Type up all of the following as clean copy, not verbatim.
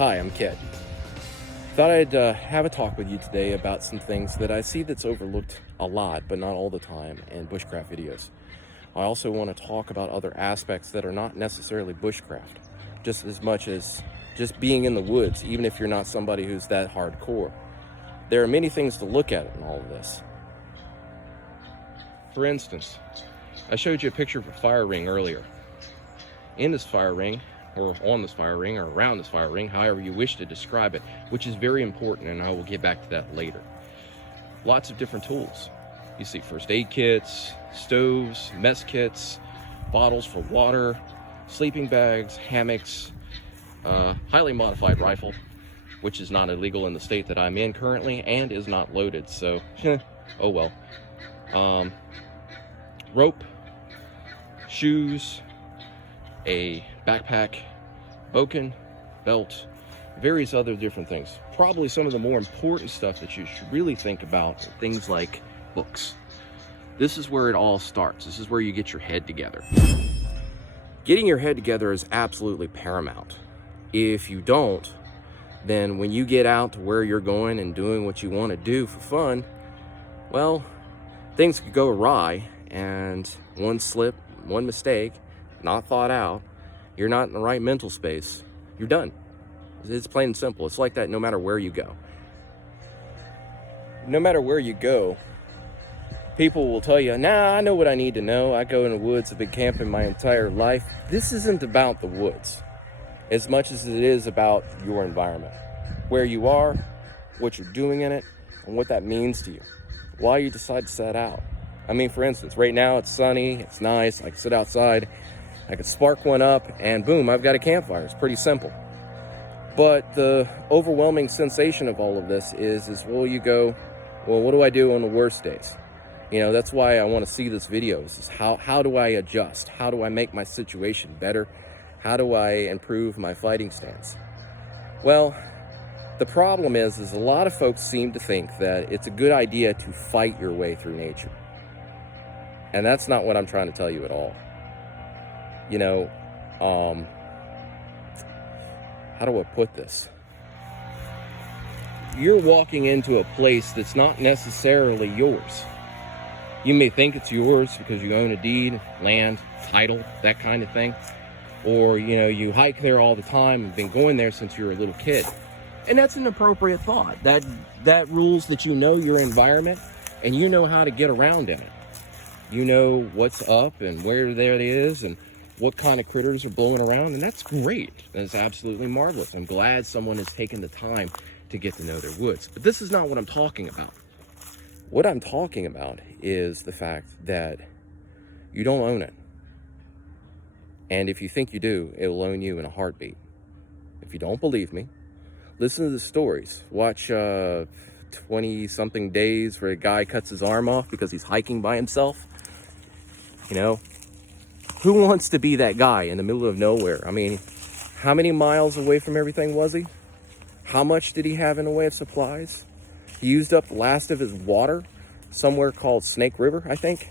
Hi, I'm Kit. Thought I'd have a talk with you today about some things that I see that's overlooked a lot, but not all the time, in bushcraft videos. I also want to talk about other aspects that are not necessarily bushcraft, just as much as just being in the woods, even if you're not somebody who's that hardcore. There are many things to look at in all of this. For instance, I showed you a picture of a fire ring earlier. In this fire ring, or on this fire ring, or around this fire ring, however you wish to describe it, which is very important, and I will get back to that later. Lots of different tools. You see first aid kits, stoves, mess kits, bottles for water, sleeping bags, hammocks, highly modified rifle, which is not illegal in the state that I'm in currently, and is not loaded, so, oh well. Rope, shoes, a backpack, boken, belt, various other different things. Probably some of the more important stuff that you should really think about are things like books. This is where it all starts. This is where you get your head together. Getting your head together is absolutely paramount. If you don't, then when you get out to where you're going and doing what you want to do for fun, well, things could go awry, and one slip, one mistake, not thought out, you're not in the right mental space, you're done. It's plain and simple. It's like that no matter where you go. No matter where you go, people will tell you, nah, I know what I need to know. I go in the woods, I've been camping my entire life. This isn't about the woods as much as it is about your environment. Where you are, what you're doing in it, and what that means to you. Why you decide to set out. I mean, for instance, right now it's sunny, it's nice, I can sit outside, I can spark one up, and boom, I've got a campfire. It's pretty simple. But the overwhelming sensation of all of this is well, you go, well, what do I do on the worst days? You know, that's why I want to see this video, is how do I adjust? How do I make my situation better? How do I improve my fighting stance? Well, the problem is a lot of folks seem to think that it's a good idea to fight your way through nature. And that's not what I'm trying to tell you at all. You know, how do I put this? You're walking into a place that's not necessarily yours. You may think it's yours because you own a deed, land, title, that kind of thing. Or, you know, you hike there all the time and been going there since you were a little kid. And that's an appropriate thought. That rules that you know your environment and you know how to get around in it. You know what's up and where there it is and what kind of critters are blowing around, and that's great. That's absolutely marvelous. I'm glad someone has taken the time to get to know their woods. But this is not what I'm talking about. What I'm talking about is the fact that you don't own it. And if you think you do, it will own you in a heartbeat. If you don't believe me, listen to the stories. Watch 20-something days where a guy cuts his arm off because he's hiking by himself. You know, who wants to be that guy in the middle of nowhere? I mean, how many miles away from everything was he? How much did he have in the way of supplies? He used up the last of his water somewhere called Snake River, I think.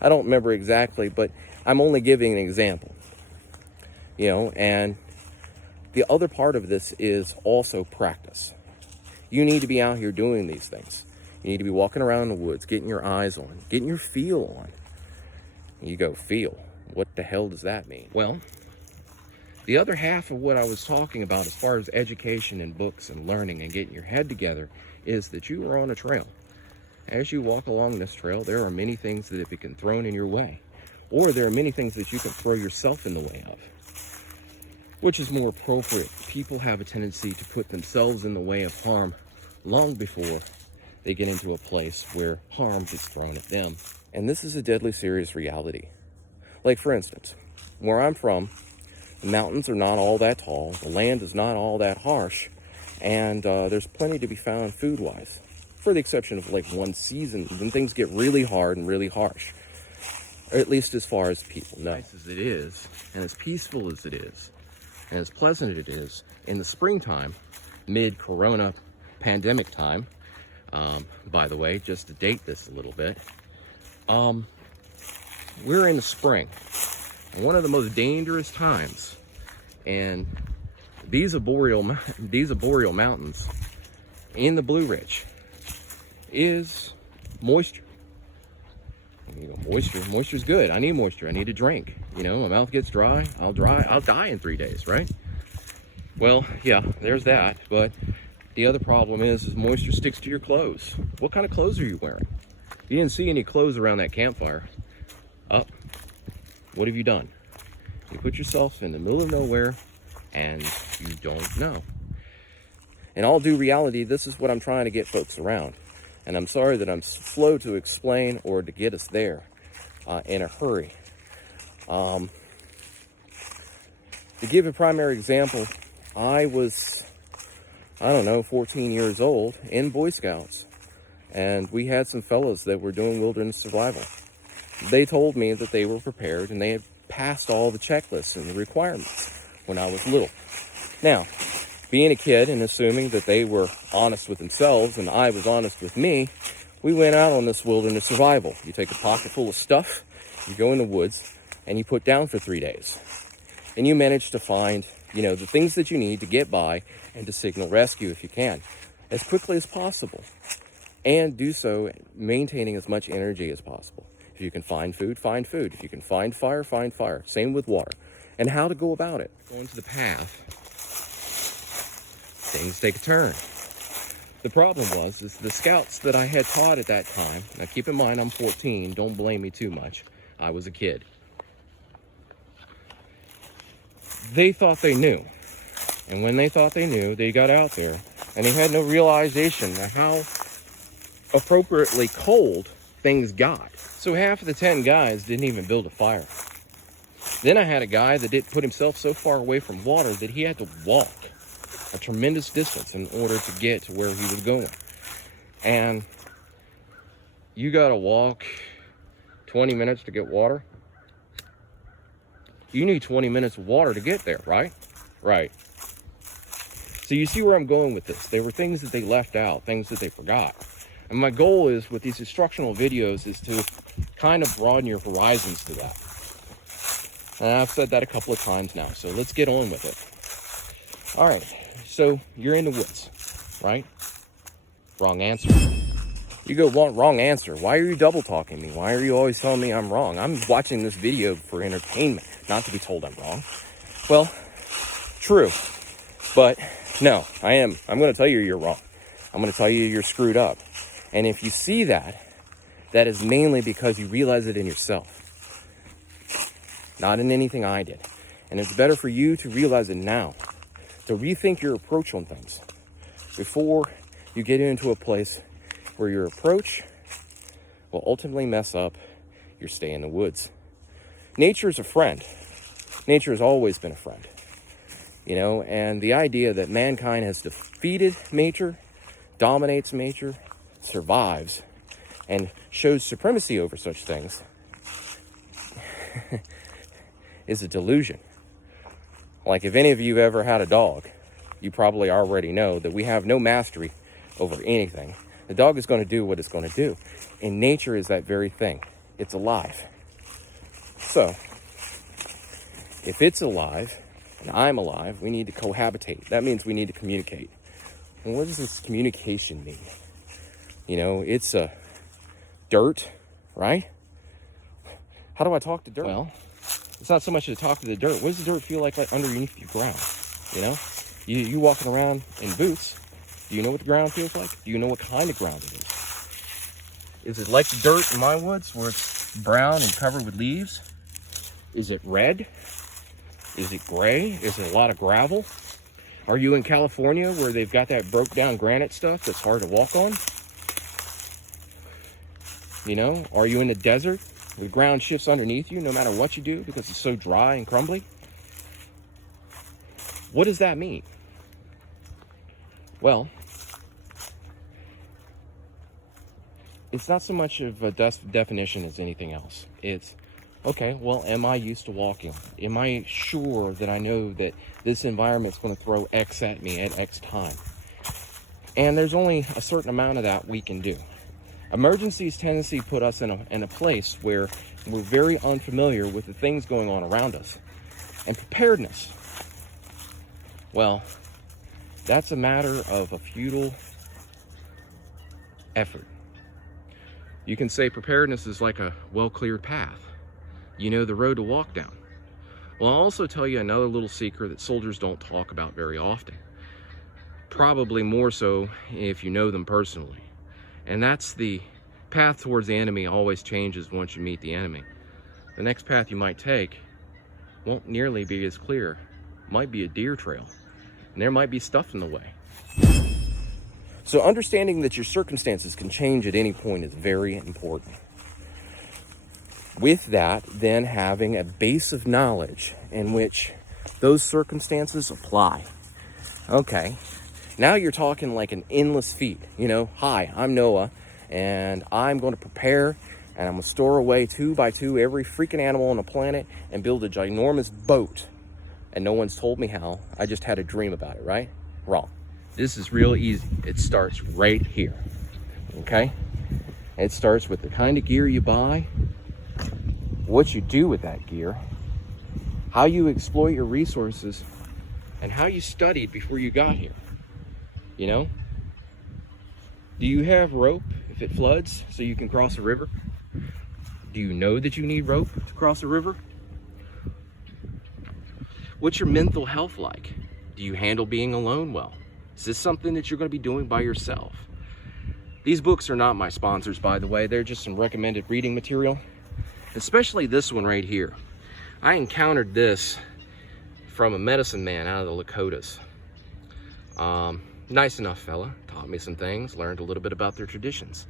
I don't remember exactly, but I'm only giving an example. You know, and the other part of this is also practice. You need to be out here doing these things. You need to be walking around the woods, getting your eyes on, getting your feel on. You go, feel. What the hell does that mean? Well, the other half of what I was talking about as far as education and books and learning and getting your head together is that you are on a trail. As you walk along this trail, there are many things that it can thrown in your way. Or there are many things that you can throw yourself in the way of. Which is more appropriate. People have a tendency to put themselves in the way of harm long before they get into a place where harm gets thrown at them. And this is a deadly serious reality. Like, for instance, where I'm from, the mountains are not all that tall, the land is not all that harsh, and there's plenty to be found food-wise, for the exception of like one season when things get really hard and really harsh. Or at least as far as people know. As it is, and as peaceful as it is, and as pleasant as it is, in the springtime, mid-corona pandemic time, by the way, just to date this a little bit, we're in the spring. And one of the most dangerous times, and these arboreal mountains in the Blue Ridge is moisture. You know, moisture's good. I need moisture. I need to drink. You know, my mouth gets dry. I'll die in 3 days, right? Well, yeah, there's that. But the other problem is moisture sticks to your clothes. What kind of clothes are you wearing? You didn't see any clothes around that campfire. What have you done? You put yourself in the middle of nowhere and you don't know. In all due reality, this is what I'm trying to get folks around. And I'm sorry that I'm slow to explain or to get us there in a hurry. To give a primary example, I was, 14 years old in Boy Scouts. And we had some fellows that were doing wilderness survival. They told me that they were prepared and they had passed all the checklists and the requirements when I was little. Now, being a kid and assuming that they were honest with themselves and I was honest with me, we went out on this wilderness survival. You take a pocket full of stuff, you go in the woods, and you put down for 3 days. And you manage to find, the things that you need to get by and to signal rescue if you can, as quickly as possible. And do so maintaining as much energy as possible. If you can find food, find food. If you can find fire, find fire. Same with water. And how to go about it. Going to the path, things take a turn. The problem is the scouts that I had taught at that time, now keep in mind I'm 14, don't blame me too much. I was a kid. They thought they knew. And when they thought they knew, they got out there and they had no realization of how appropriately cold things got. So half of the 10 guys didn't even build a fire. Then I had a guy that did put himself so far away from water that he had to walk a tremendous distance in order to get to where he was going. And you gotta walk 20 minutes to get water. You need 20 minutes of water to get there, right? Right. So you see where I'm going with this. There were things that they left out, things that they forgot. And my goal is with these instructional videos is to kind of broaden your horizons to that. And I've said that a couple of times now, so let's get on with it. All right, so you're in the woods, right? Wrong answer. You go, wrong answer. Why are you double talking me? Why are you always telling me I'm wrong? I'm watching this video for entertainment, not to be told I'm wrong. Well, true, but no, I am. I'm going to tell you you're wrong. I'm going to tell you you're screwed up. And if you see that, that is mainly because you realize it in yourself, not in anything I did. And it's better for you to realize it now, to rethink your approach on things before you get into a place where your approach will ultimately mess up your stay in the woods. Nature is a friend. Nature has always been a friend, and the idea that mankind has defeated nature, dominates nature, survives, and shows supremacy over such things is a delusion. Like if any of you have ever had a dog, you probably already know that we have no mastery over anything. The dog is going to do what it's going to do. And nature is that very thing. It's alive. So, if it's alive and I'm alive, we need to cohabitate. That means we need to communicate. And what does this communication mean? It's dirt, right? How do I talk to dirt? Well, it's not so much to talk to the dirt. What does the dirt feel like underneath your ground? You walking around in boots. Do you know what the ground feels like? Do you know what kind of ground it is? Is it like the dirt in my woods where it's brown and covered with leaves? Is it red? Is it gray? Is it a lot of gravel? Are you in California where they've got that broke down granite stuff that's hard to walk on? Are you in the desert? The ground shifts underneath you no matter what you do because it's so dry and crumbly? What does that mean? Well, it's not so much of a definition as anything else. It's, okay, well, am I used to walking? Am I sure that I know that this environment's going to throw X at me at X time? And there's only a certain amount of that we can do. Emergencies tendency put us in a place where we're very unfamiliar with the things going on around us. And preparedness Well, that's a matter of a futile effort. You can say preparedness is like a well-cleared path. You know the road to walk down. Well, I'll also tell you another little secret that soldiers don't talk about very often. Probably more so if you know them personally. And that's the path towards the enemy always changes once you meet the enemy. The next path you might take won't nearly be as clear. It might be a deer trail, and there might be stuff in the way. So understanding that your circumstances can change at any point is very important. With that, then having a base of knowledge in which those circumstances apply. Okay, now you're talking like an endless feat. You know, hi, I'm Noah, and I'm going to prepare, and I'm going to store away 2 by 2 every freaking animal on the planet and build a ginormous boat. And no one's told me how. I just had a dream about it, right? Wrong. This is real easy. It starts right here, okay? It starts with the kind of gear you buy, what you do with that gear, how you exploit your resources, and how you studied before you got here. You know? Do you have rope if it floods so you can cross a river? Do you know that you need rope to cross a river? What's your mental health like? Do you handle being alone well? Is this something that you're going to be doing by yourself? These books are not my sponsors, by the way. They're just some recommended reading material, especially this one right here. I encountered this from a medicine man out of the Lakotas. Nice enough fella, taught me some things, learned a little bit about their traditions.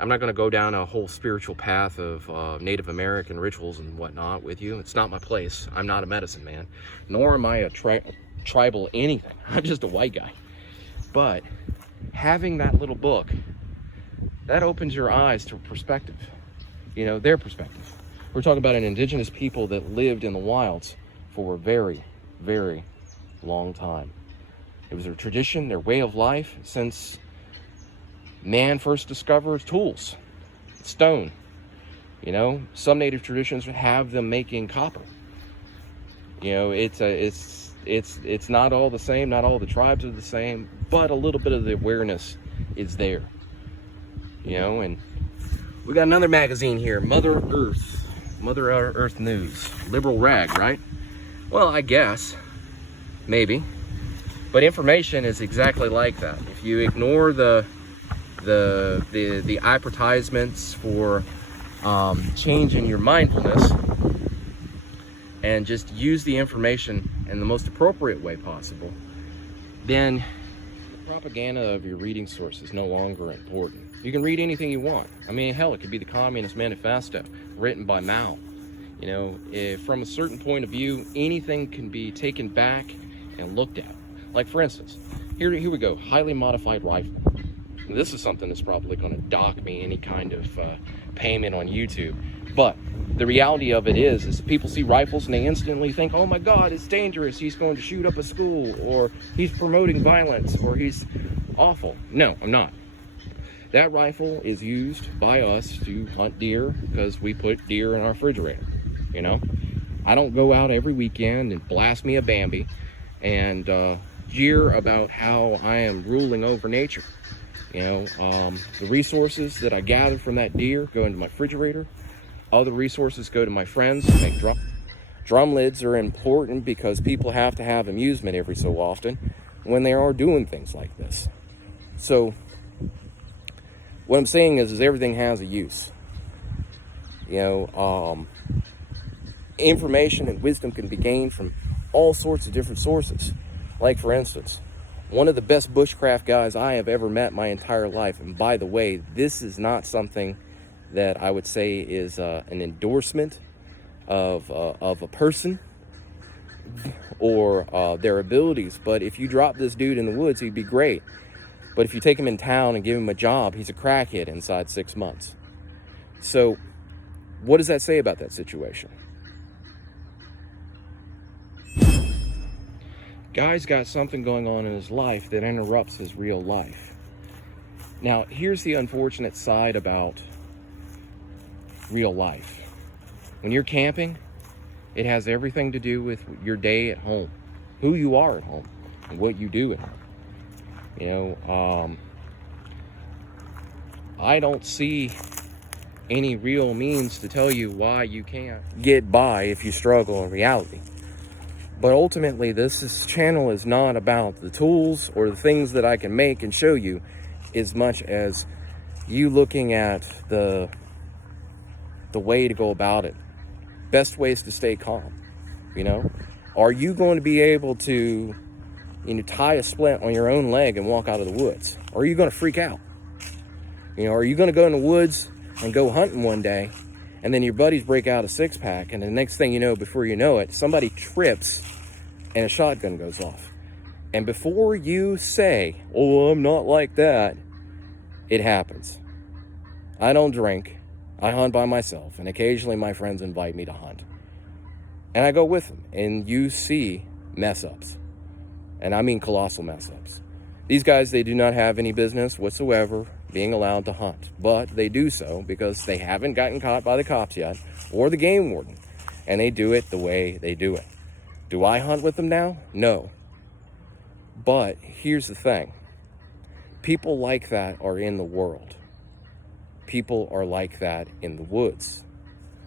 I'm not going to go down a whole spiritual path of Native American rituals and whatnot with you. It's not my place. I'm not a medicine man, nor am I a tribal anything. I'm just a white guy. But having that little book, that opens your eyes to perspective, you know, their perspective. We're talking about an indigenous people that lived in the wilds for a very, very long time. It was their tradition, their way of life since man first discovered tools, stone. You know, some native traditions have them making copper. You know, it's not all the same, not all the tribes are the same, but a little bit of the awareness is there. You know, and we got another magazine here, Mother Earth News, liberal rag, right? Well, I guess, maybe, but information is exactly like that. If you ignore the advertisements for changing your mindfulness and just use the information in the most appropriate way possible, then the propaganda of your reading source is no longer important. You can read anything you want. I mean, hell, it could be the Communist Manifesto written by Mao. You know, if from a certain point of view, anything can be taken back and looked at. Like, for instance, here we go, highly modified rifle. This is something that's probably going to dock me any kind of payment on YouTube. But the reality of it is people see rifles and they instantly think, oh my God, it's dangerous. He's going to shoot up a school, or he's promoting violence, or he's awful. No, I'm not. That rifle is used by us to hunt deer because we put deer in our refrigerator. You know, I don't go out every weekend and blast me a Bambi and jeer about how I am ruling over nature. You know, the resources that I gather from that deer go into my refrigerator. Other resources go to my friends to make drum lids are important because people have to have amusement every so often when they are doing things like this. So what I'm saying is everything has a use. You know, information and wisdom can be gained from all sorts of different sources. Like, for instance, one of the best bushcraft guys I have ever met my entire life, and by the way, this is not something that I would say is an endorsement of a person or their abilities, but if you drop this dude in the woods, he'd be great. But if you take him in town and give him a job, he's a crackhead inside 6 months. So what does that say about that situation? Guy's got something going on in his life that interrupts his real life. Now, here's the unfortunate side about real life. When you're camping, it has everything to do with your day at home, who you are at home. and what you do. You know, I don't see any real means to tell you why you can't get by if you struggle in reality. But ultimately, this channel is not about the tools or the things that I can make and show you, as much as you looking at the way to go about it. Best ways to stay calm. You know, are you going to be able to, you know, tie a splint on your own leg and walk out of the woods? Or are you going to freak out? You know, are you going to go in the woods and go hunting one day, and then your buddies break out a 6-pack, and the next thing you know, before you know it, somebody trips and a shotgun goes off? And before you say, oh, I'm not like that, it happens. I don't drink. I hunt by myself, and occasionally my friends invite me to hunt. And I go with them, and you see mess-ups. And I mean colossal mess-ups. These guys, they do not have any business whatsoever being allowed to hunt. But they do so because they haven't gotten caught by the cops yet, or the game warden. And they do it the way they do it. Do I hunt with them now? No. But here's the thing. People like that are in the world. People are like that in the woods.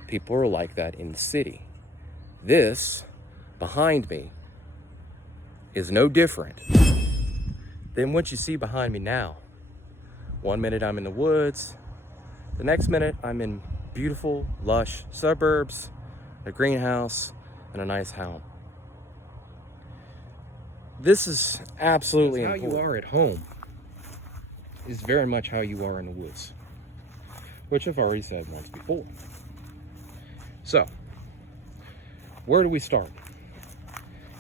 People are like that in the city. This, behind me, is no different than what you see behind me now. One minute I'm in the woods. The next minute I'm in beautiful, lush suburbs, a greenhouse, and a nice home. This is absolutely important. How you are at home is very much how you are in the woods, which I've already said once before. So, where do we start?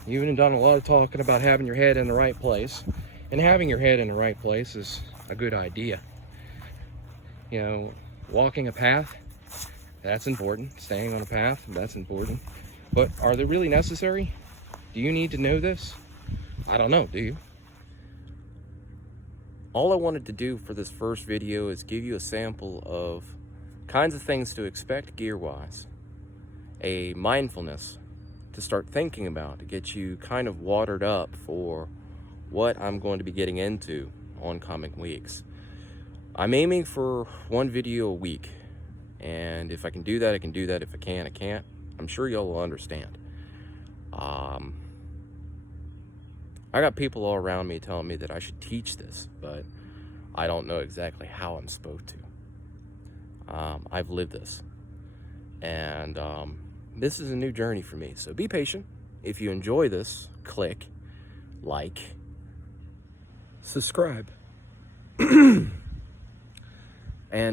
You've done a lot of talking about having your head in the right place, and having your head in the right place is a good idea. You know, walking a path, that's important. Staying on a path, that's important. But are they really necessary? Do you need to know this? I don't know, do you? All I wanted to do for this first video is give you a sample of kinds of things to expect gear-wise, a mindfulness to start thinking about, to get you kind of watered up for what I'm going to be getting into on coming weeks. I'm aiming for one video a week, and if I can do that, I can do that. If I can't, I can't. I'm sure y'all will understand. I got people all around me telling me that I should teach this, but I don't know exactly how I'm supposed to. I've lived this, and this is a new journey for me, so be patient. If you enjoy this, click like, subscribe, and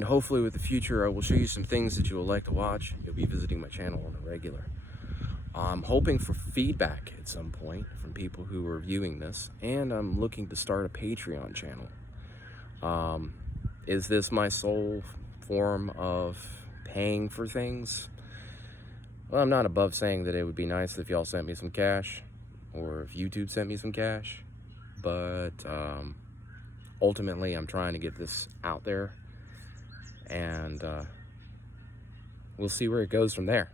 hopefully with the future I will show you some things that you will like to watch. You'll be visiting my channel on a regular. I'm hoping for feedback at some point from people who are viewing this, and I'm looking to start a Patreon channel. Is this my sole form of paying for things? Well, I'm not above saying that it would be nice if y'all sent me some cash, or if YouTube sent me some cash, but ultimately I'm trying to get this out there, and we'll see where it goes from there.